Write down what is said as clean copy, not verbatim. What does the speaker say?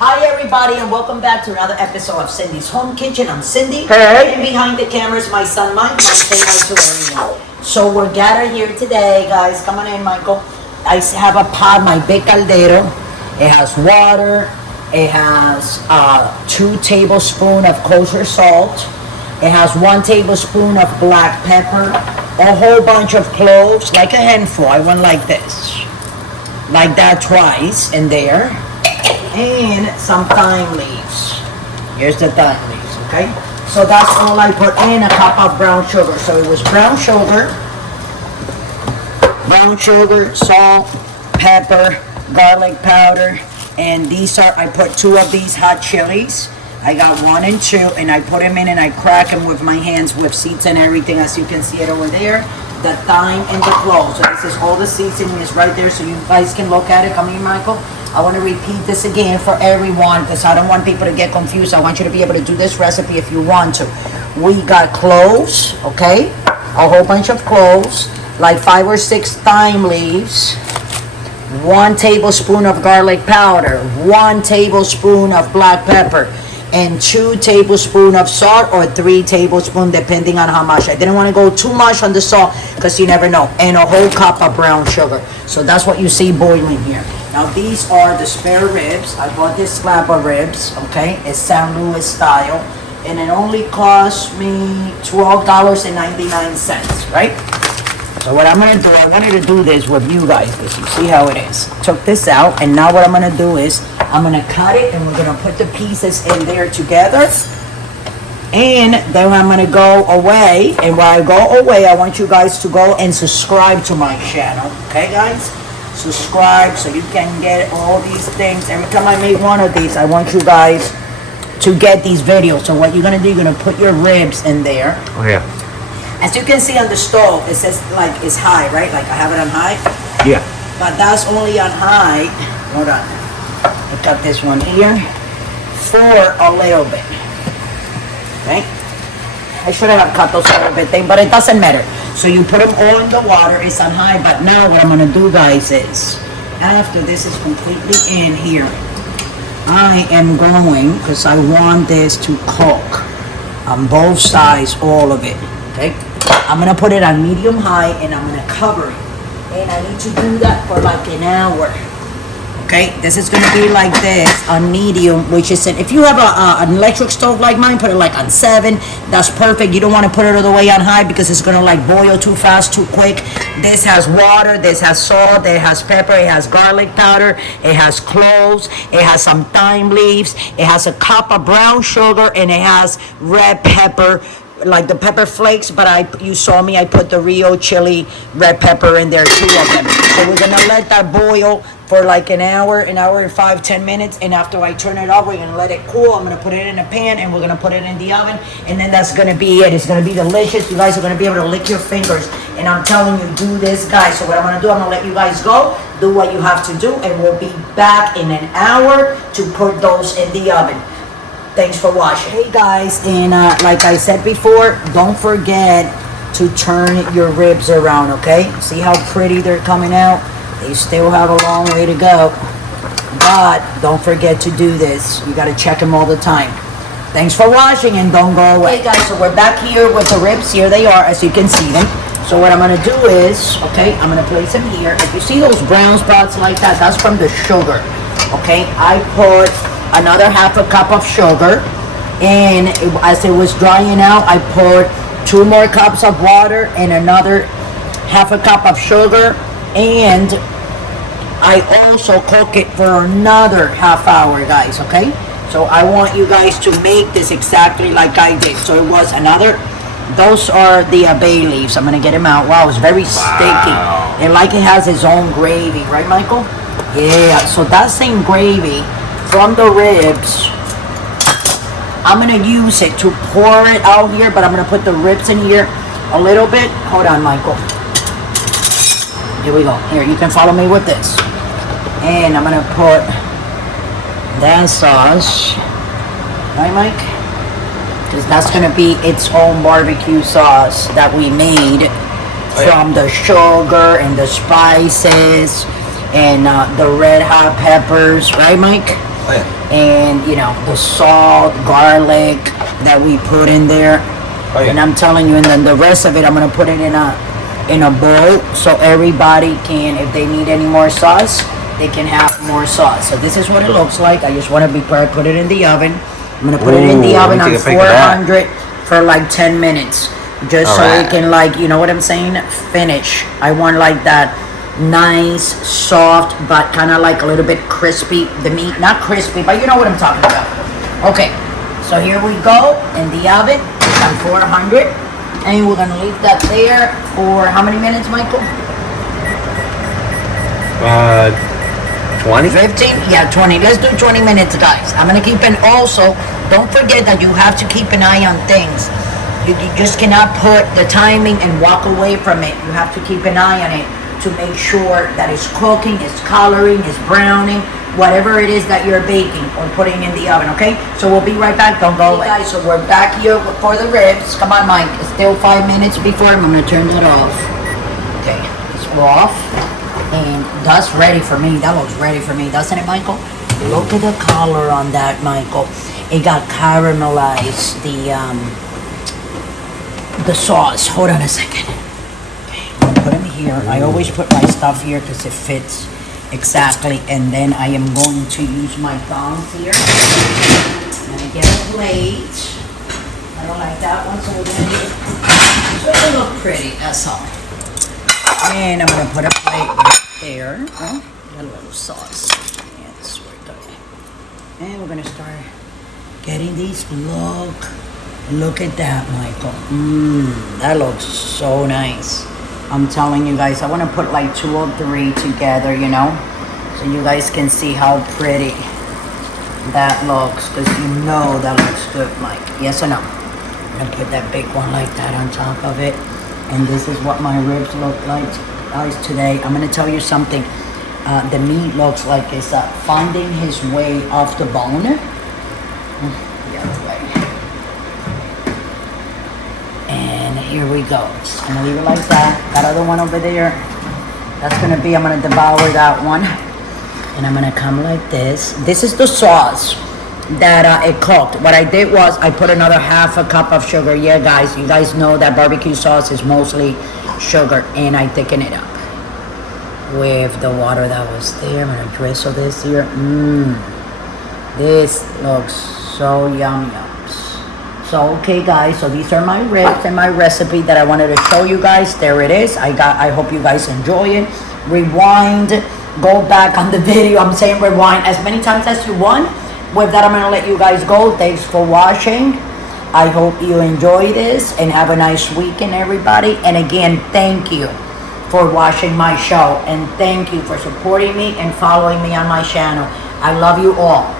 Hi everybody and welcome back to another episode of Cindy's Home Kitchen. I'm Cindy. Hey. And behind the camera is my son Mike. I say hi to everyone. So we're gathered here today, guys. Come on in, Michael. I have a pot, my big caldero. It has water. It has 2 tablespoons of kosher salt. It has 1 tablespoon of black pepper. A whole bunch of cloves, like a handful. I went like this. Like that twice in there. And some thyme leaves. Here's the thyme leaves, okay? So that's all I put in, a cup of brown sugar. So it was brown sugar, salt, pepper, garlic powder, and these are, I put 2 of these hot chilies. I got 1 and 2, and I put them in and I crack them with my hands with seeds and everything, as you can see it over there. The thyme and the cloves. So this is all the seasoning is right there, so you guys can look at it. Come here, Michael. I want to repeat this again for everyone because I don't want people to get confused. I want you to be able to do this recipe if you want to. We got cloves, okay? A whole bunch of cloves, like 5 or 6 thyme leaves, 1 tablespoon of garlic powder, 1 tablespoon of black pepper, and 2 tablespoons of salt, or 3 tablespoons depending on how much. I didn't want to go too much on the salt because you never know. And a whole cup of brown sugar. So that's what you see boiling here. Now these are the spare ribs. I bought this slab of ribs, okay? It's San Luis style. And it only cost me $12.99, right? So what I'm gonna do, I wanted to do this with you guys because you see how it is. Took this out, and now what I'm gonna do is I'm gonna cut it and we're gonna put the pieces in there together. And then I'm gonna go away, and while I go away, I want you guys to go and subscribe to my channel, okay guys? Subscribe so you can get all these things. Every time I make one of these, I want you guys to get these videos. So what you're gonna do, you're gonna put your ribs in there. Oh yeah. As you can see on the stove, it says like it's high, right? Like I have it on high. Yeah. But that's only on high. Hold on. I got this one here for a little bit. Okay. I should have cut those a little bit thing, but it doesn't matter. So you put them all in the water. It's on high. But now what I'm gonna do, guys, is after this is completely in here, I am going, because I want this to cook on both sides, all of it. Okay. I'm gonna put it on medium high and I'm gonna cover it. And I need to do that for like an hour. Okay, this is gonna be like this on medium, which is if you have an electric stove like mine, put it like on 7. That's perfect. You don't want to put it all the way on high because it's gonna like boil too fast, too quick. This has water, this has salt, it has pepper, it has garlic powder, it has cloves, it has some thyme leaves, it has a cup of brown sugar, and it has red pepper, like the pepper flakes, but you saw me, I put the Rio chili red pepper in there, 2 of them. So we're gonna let that boil for like an hour and 5-10 minutes, and after I turn it off, we're gonna let it cool. I'm gonna put it in a pan and we're gonna put it in the oven, and then that's gonna be it. It's gonna be delicious. You guys are gonna be able to lick your fingers, and I'm telling you, do this, guys. So what I'm gonna do, I'm gonna let you guys go, do what you have to do, and we'll be back in an hour to put those in the oven. Thanks for watching. Hey guys, and like I said before, don't forget to turn your ribs around, okay? See how pretty they're coming out? They still have a long way to go, but don't forget to do this. You gotta check them all the time. Thanks for watching, and don't go away. Hey guys, so we're back here with the ribs. Here they are, as you can see them. So what I'm gonna do is, okay, I'm gonna place them here. If you see those brown spots like that, that's from the sugar, okay? I put another half a cup of sugar, and as it was drying out, I put 2 more cups of water and another half a cup of sugar, and I also cook it for another half hour, guys, okay? So I want you guys to make this exactly like I did. So it was another, those are the bay leaves. I'm gonna get them out. Wow, it's very sticky. And like it has its own gravy, right, Michael? Yeah, so that same gravy from the ribs, I'm gonna use it to pour it out here, but I'm gonna put the ribs in here a little bit. Hold on, Michael. Here we go. Here, you can follow me with this. And I'm gonna put that sauce, right, Mike? Because that's gonna be its own barbecue sauce that we made from the sugar and the spices and the red hot peppers, right, Mike? Oh, yeah. And you know, the salt, garlic that we put in there. Oh, yeah. And I'm telling you, and then the rest of it, I'm gonna put it in a bowl so everybody can, if they need any more sauce, they can have more sauce. So this is what it looks like. I just want to be prepared. Put it in the oven. I'm gonna put it in the oven on 400 for like 10 minutes, just so it can, like, you know what I'm saying, finish. I want like that nice, soft, but kind of like a little bit crispy. The meat, not crispy, but you know what I'm talking about. Okay, so here we go in the oven. It's on 400, and we're gonna leave that there for how many minutes, Michael? 20? 15? Yeah, 20. Let's do 20 minutes, guys. I'm gonna keep an also, don't forget that you have to keep an eye on things. You just cannot put the timing and walk away from it. You have to keep an eye on it to make sure that it's cooking, it's coloring, it's browning, whatever it is that you're baking or putting in the oven, okay? So we'll be right back. Don't go away. Guys, so we're back here for the ribs. Come on, Mike. It's still 5 minutes before. I'm gonna turn that off. Okay, it's off. And that's ready for me. That looks ready for me, doesn't it, Michael? Look at the color on that, Michael. It got caramelized, the sauce. Hold on a second. Okay, I'm gonna put them here. I always put my stuff here because it fits exactly. And then I am going to use my tongs here. I'm gonna get a plate. I don't like that one, so we're gonna do it. So it'll look pretty, that's all. And I'm gonna put a plate right there. Oh, got a little sauce. Yeah, this is where it goes. And we're gonna start getting these. Look at that, Michael. That looks so nice. I'm telling you guys, I want to put like 2 or 3 together, you know, so you guys can see how pretty that looks, because you know that looks good, Mike. Yes or no? I'm gonna put that big one like that on top of it. And this is what my ribs look like, guys, today. I'm gonna tell you something. The meat looks like it's finding his way off the bone. The other way. And here we go. Just gonna leave it like that. That other one over there. That's gonna be, I'm gonna devour that one. And I'm gonna come like this. This is the sauce that it cooked. What I did was I put another half a cup of sugar. Yeah, guys, you guys know that barbecue sauce is mostly sugar, and I thicken it up with the water that was there. I'm gonna drizzle this here. This looks so yum. So okay, guys, so these are my ribs and my recipe that I wanted to show you guys. There it is. I hope you guys enjoy it. Rewind, go back on the video. I'm saying rewind as many times as you want. With that, I'm gonna let you guys go. Thanks for watching. I hope you enjoy this and have a nice weekend, everybody. And again, thank you for watching my show, and thank you for supporting me and following me on my channel. I love you all.